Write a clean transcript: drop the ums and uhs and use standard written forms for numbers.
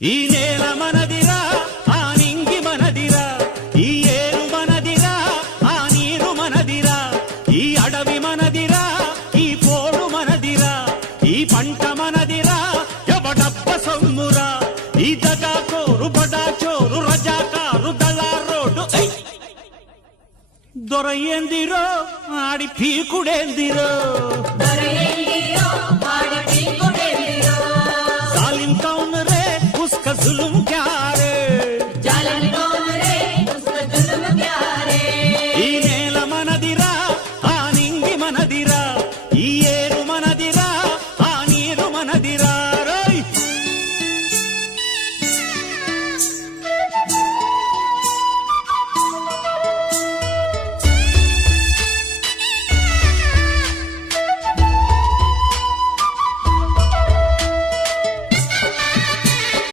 ఈ నేల మనదిరా, ఆ నింగి మనదిరా, ఈ ఏరు మనదిరా, ఆ నీరు మనదిరా, ఈ అడవి మనదిరా, ఈ పోడు మనదిరా, ఈ పంట మనదిరా, ఎవడబ్బ సొమ్మురా, ఈ దగా కోరు బడా చోరు రజాకారు దళారోడు దొరయ్యందిరో, ఆడి పీకుడేందిరో.